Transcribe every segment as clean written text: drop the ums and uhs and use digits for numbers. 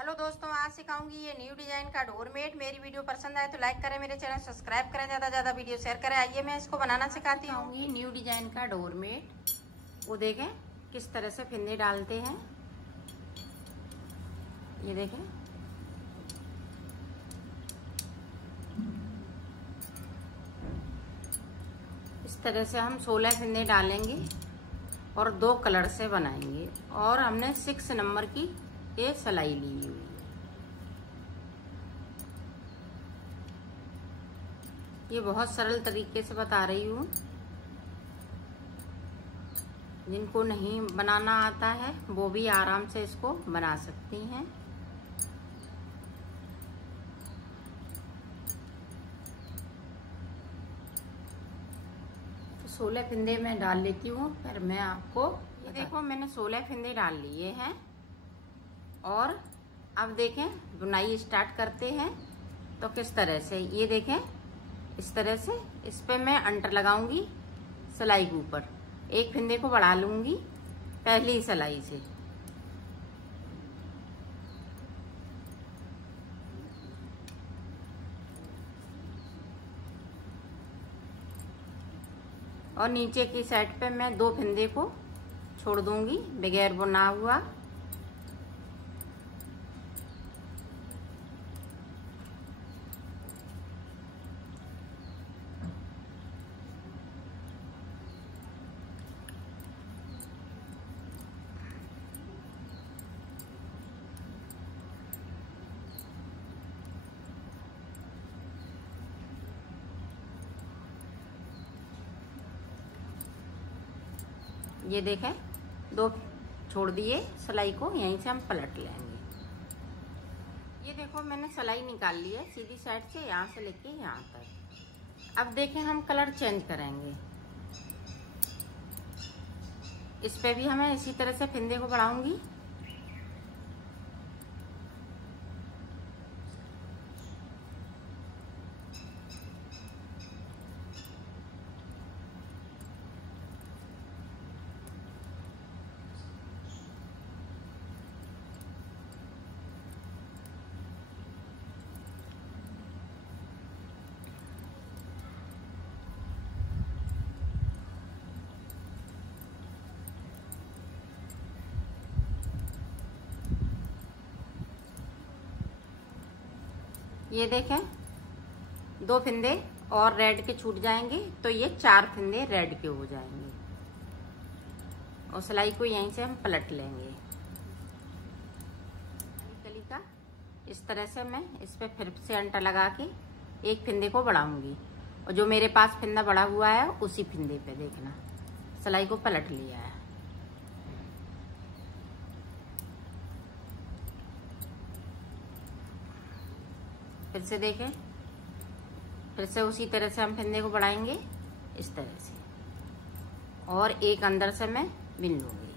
Hello दोस्तों, आज सिखाऊंगी ये न्यू डिजाइन का डोरमेट। मेरी वीडियो पसंद आए तो लाइक करें, मेरे चैनल सब्सक्राइब करें, ज्यादा वीडियो शेयर करें। आइए मैं इसको बनाना सिखाती हूँ। न्यू डिजाइन का डोरमेट, वो देखें किस तरह से फिंदे डालते हैं। ये देखें, इस तरह से हम 16 फिंदे डालेंगे और 2 कलर से बनाएंगे। और हमने 6 नंबर की ये सिलाई ली हुई है। ये बहुत सरल तरीके से बता रही हूँ, जिनको नहीं बनाना आता है वो भी आराम से इसको बना सकती हैं। तो 16 फिंदे मैं डाल लेती हूँ, फिर मैं आपको ये देखो मैंने 16 फिंदे डाल लिए हैं। और अब देखें बुनाई स्टार्ट करते हैं। तो किस तरह से, ये देखें इस तरह से इस पे मैं अंटर लगाऊंगी सिलाई के ऊपर। एक फिंदे को बढ़ा लूंगी पहली सिलाई से, और नीचे की साइड पे मैं 2 फिंदे को छोड़ दूंगी बगैर बुना हुआ। ये देखें 2 छोड़ दिए सिलाई को, यहीं से हम पलट लेंगे। ये देखो मैंने सिलाई निकाल ली है सीधी साइड से, यहाँ से लेके यहाँ तक। अब देखें हम कलर चेंज करेंगे। इस पे भी हमें इसी तरह से फिंदे को बढ़ाऊंगी। ये देखें 2 फिंदे और रेड के छूट जाएंगे, तो ये 4 फिंदे रेड के हो जाएंगे। और सिलाई को यहीं से हम पलट लेंगे। कली का इस तरह से मैं इस पे फिर से अंटा लगा के एक फिंदे को बढ़ाऊंगी, और जो मेरे पास फिंदा बढ़ा हुआ है उसी फिंदे पे देखना सिलाई को पलट लिया है। फिर से देखें, फिर से उसी तरह से हम फिंदे को बढ़ाएंगे इस तरह से, और एक अंदर से मैं बिन लूंगी।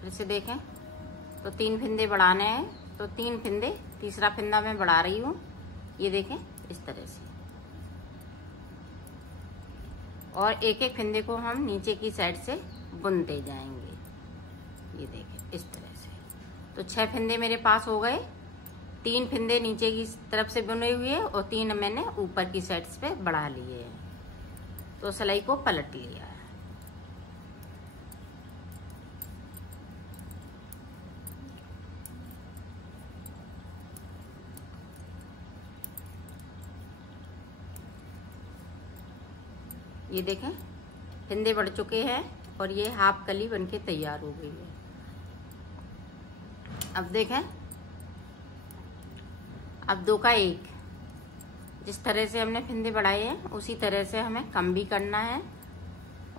फिर से देखें, तो 3 फिंदे बढ़ाने हैं, तो 3 फिंदे, तीसरा फिंदा मैं बढ़ा रही हूँ। ये देखें इस तरह से, और एक एक फिंदे को हम नीचे की साइड से बुनते जाएंगे। ये देखें इस तरह से। तो 6 फिंदे मेरे पास हो गए। 3 फिंदे नीचे की तरफ से बुने हुए और 3 मैंने ऊपर की साइड पे बढ़ा लिए हैं। तो सिलाई को पलट लिया है। ये देखें फिंदे बढ़ चुके हैं और ये हाफ कली बनके तैयार हो गई है। अब देखें, अब 2 का 1, जिस तरह से हमने फिंदे बढ़ाए हैं उसी तरह से हमें कम भी करना है।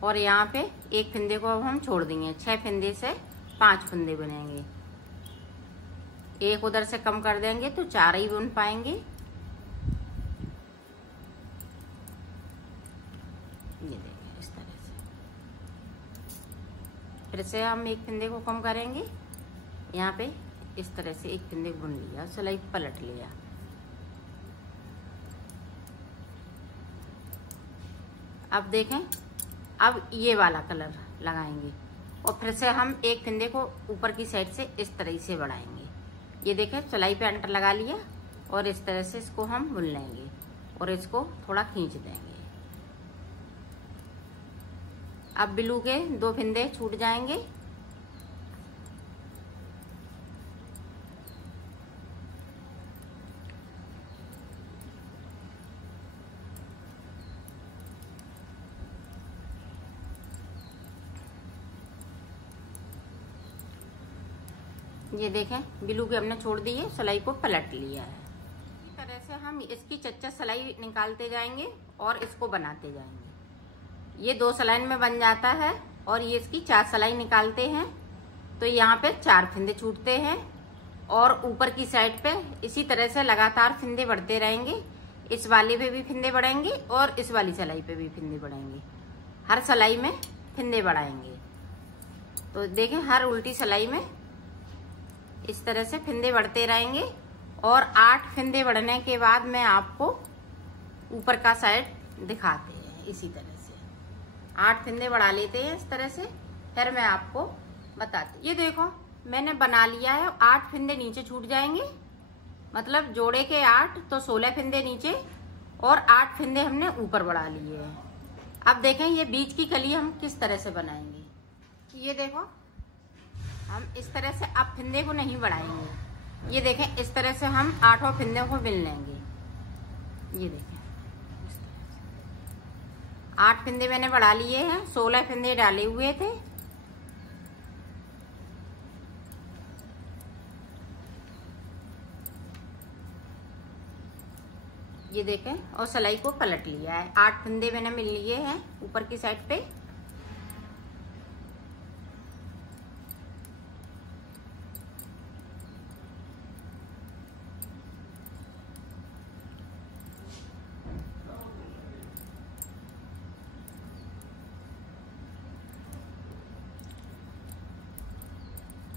और यहाँ पे एक फिंदे को अब हम छोड़ देंगे। 6 फिंदे से 5 फिंदे बनेंगे। एक उधर से कम कर देंगे तो 4 ही बुन पाएंगे। ये देखें इस तरह से। फिर से हम एक फिंदे को कम करेंगे, यहाँ पे इस तरह से एक फिंदे बुन लिया, सिलाई पलट लिया। अब देखें, अब ये वाला कलर लगाएंगे और फिर से हम एक फिंदे को ऊपर की साइड से इस तरह से बढ़ाएंगे। ये देखें, सिलाई पे अंटर लगा लिया और इस तरह से इसको हम बुन लेंगे और इसको थोड़ा खींच देंगे। अब ब्लू के 2 फिंदे छूट जाएंगे। ये देखें, ब्लू के हमने छोड़ दिए, सिलाई को पलट लिया है। इसी तरह से हम इसकी चच्चा सिलाई निकालते जाएंगे और इसको बनाते जाएंगे। ये 2 सिलाई में बन जाता है और ये इसकी 4 सिलाई निकालते हैं तो यहाँ पे 4 फिंदे छूटते हैं और ऊपर की साइड पे इसी तरह से लगातार फिंदे बढ़ते रहेंगे। इस वाले पे भी फिंदे बढ़ेंगे और इस वाली सिलाई पे भी फिंदे बढ़ेंगे। हर सिलाई में फिंदे बढ़ाएंगे। तो देखें, हर उल्टी सिलाई में इस तरह से फिंदे बढ़ते रहेंगे और 8 फिंदे बढ़ने के बाद मैं आपको ऊपर का साइड दिखाते हैं। इसी तरह से 8 फिंदे बढ़ा लेते हैं इस तरह से, फिर मैं आपको बताती। ये देखो, मैंने बना लिया है। 8 फिंदे नीचे छूट जाएंगे, मतलब जोड़े के 8 तो 16 फिंदे नीचे और 8 फिंदे हमने ऊपर बढ़ा लिए हैं। अब देखें, ये बीच की कली हम किस तरह से बनाएंगे। ये देखो, हम इस तरह से अब फिंदे को नहीं बढ़ाएंगे। ये देखें, इस तरह से हम 8 फिंदे को बिन लेंगे। ये देखें, इस तरह से 8 फिंदे मैंने बढ़ा लिए हैं, 16 फिंदे डाले हुए थे। ये देखें, और सिलाई को पलट लिया है। 8 फिंदे मैंने मिल लिए हैं ऊपर की साइड पे।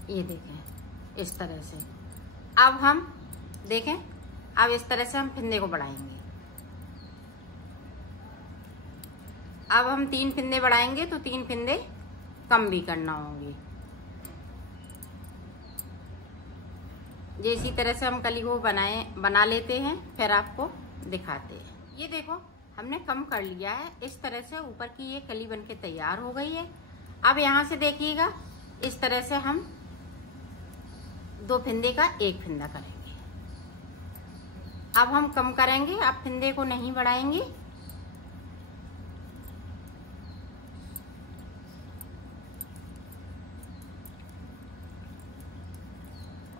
ये देखें, इस तरह से। अब हम देखें, अब इस तरह से हम फिंदे को बढ़ाएंगे। अब हम 3 फिंदे बढ़ाएंगे तो 3 फिंदे कम भी करना होंगे। इसी तरह से हम कली को बना लेते हैं, फिर आपको दिखाते हैं। ये देखो, हमने कम कर लिया है। इस तरह से ऊपर की ये कली बनके तैयार हो गई है। अब यहाँ से देखिएगा, इस तरह से हम 2 फिंदे का 1 फिंदा करेंगे। अब हम कम करेंगे, अब फिंदे को नहीं बढ़ाएंगे।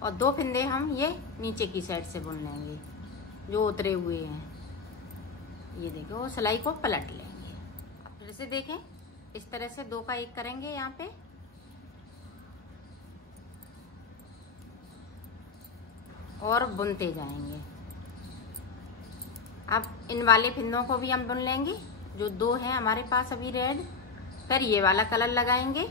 और 2 फिंदे हम ये नीचे की साइड से बुन लेंगे जो उतरे हुए हैं। ये देखो, वो सिलाई को पलट लेंगे। अब फिर से देखें, इस तरह से 2 का 1 करेंगे यहाँ पे और बुनते जाएंगे। अब इन वाले फिंदों को भी हम बुन लेंगे, जो 2 हैं हमारे पास अभी रेड। फिर ये वाला कलर लगाएंगे,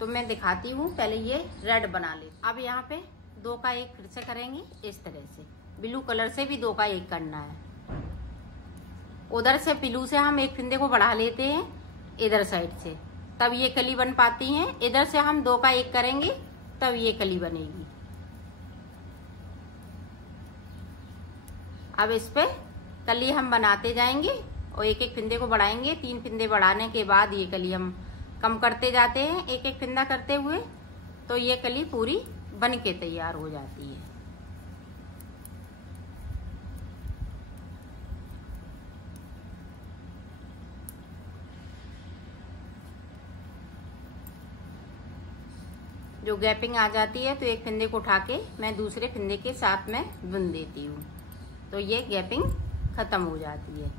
तो मैं दिखाती हूँ। पहले ये रेड बना ले। अब यहाँ पे 2 का 1 फिर से करेंगे इस तरह से। ब्लू कलर से भी 2 का 1 करना है। उधर से ब्लू से हम 1 फिंदे को बढ़ा लेते हैं इधर साइड से, तब ये कली बन पाती हैं। इधर से हम 2 का 1 करेंगे, तब ये कली बनेगी। अब इस पे कली हम बनाते जाएंगे और 1-1 फिंदे को बढ़ाएंगे। 3 फिंदे बढ़ाने के बाद ये कली हम कम करते जाते हैं 1-1 फिंदा करते हुए, तो ये कली पूरी बन के तैयार हो जाती है। जो गैपिंग आ जाती है तो 1 फिंदे को उठा के मैं दूसरे फिंदे के साथ में बुन देती हूँ, तो ये गैपिंग खत्म हो जाती है।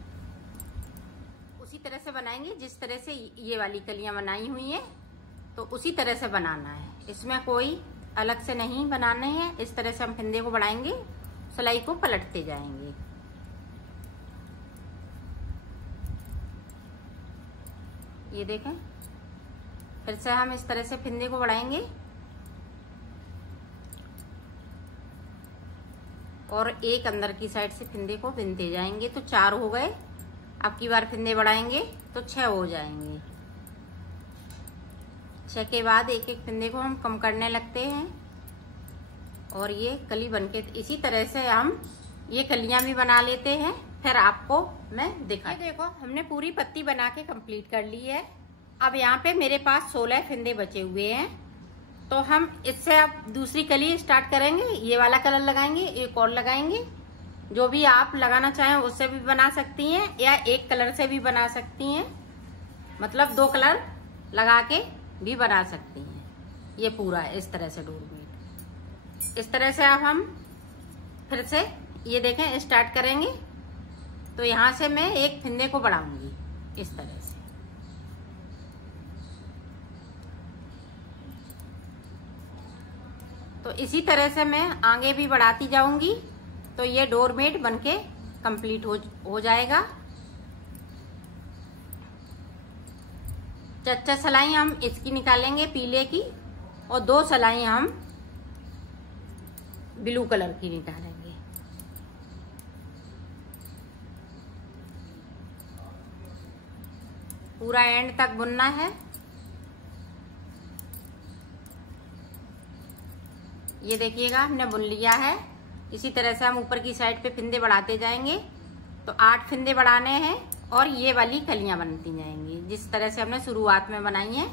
उसी तरह से बनाएंगे जिस तरह से ये वाली कलियां बनाई हुई हैं, तो उसी तरह से बनाना है। इसमें कोई अलग से नहीं बनाने हैं। इस तरह से हम फिंदे को बढ़ाएंगे, सिलाई को पलटते जाएंगे। ये देखें, फिर से हम इस तरह से फिंदे को बढ़ाएंगे और 1 अंदर की साइड से फिंदे को बिनते जाएंगे, तो 4 हो गए। अब की बार फिंदे बढ़ाएंगे तो 6 हो जाएंगे। 6 के बाद एक एक फिंदे को हम कम करने लगते हैं और ये कली बनके इसी तरह से हम ये कलियां भी बना लेते हैं। फिर आपको मैं दिखाती हूँ। देखो हमने पूरी पत्ती बना के कंप्लीट कर ली है। अब यहाँ पे मेरे पास 16 फिंदे बचे हुए हैं, तो हम इससे अब दूसरी कली स्टार्ट करेंगे। ये वाला कलर लगाएंगे, एक और लगाएंगे। जो भी आप लगाना चाहें उससे भी बना सकती हैं या एक कलर से भी बना सकती हैं, मतलब 2 कलर लगा के भी बना सकती हैं। ये पूरा इस तरह से डोरमेट इस तरह से अब हम फिर से ये देखें स्टार्ट करेंगे। तो यहां से मैं एक फिंदे को बढ़ाऊंगी इस तरह से। तो इसी तरह से मैं आगे भी बढ़ाती जाऊंगी, तो ये डोरमेट बनके कंप्लीट हो जाएगा। 4 सलाई हम इसकी निकालेंगे पीले की और 2 सलाई हम ब्लू कलर की निकालेंगे। पूरा एंड तक बुनना है। ये देखिएगा हमने बुन लिया है। इसी तरह से हम ऊपर की साइड पे फिंदे बढ़ाते जाएंगे। तो 8 फिंदे बढ़ाने हैं और ये वाली कलियां बनती जाएंगी जिस तरह से हमने शुरुआत में बनाई है।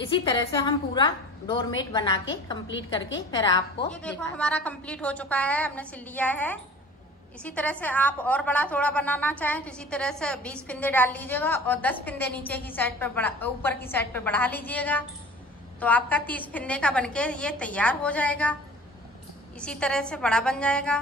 इसी तरह से हम पूरा डोरमेट बना के कंप्लीट करके फिर आपको ये देखो हमारा कंप्लीट हो चुका है, हमने सिल लिया है। इसी तरह से आप और बड़ा थोड़ा बनाना चाहें तो इसी तरह से 20 फिंदे डाल लीजिएगा और 10 फिंदे नीचे की साइड पर ऊपर की साइड पर बढ़ा लीजिएगा। तो आपका 30 फिंदे का बनके ये तैयार हो जाएगा। इसी तरह से बड़ा बन जाएगा।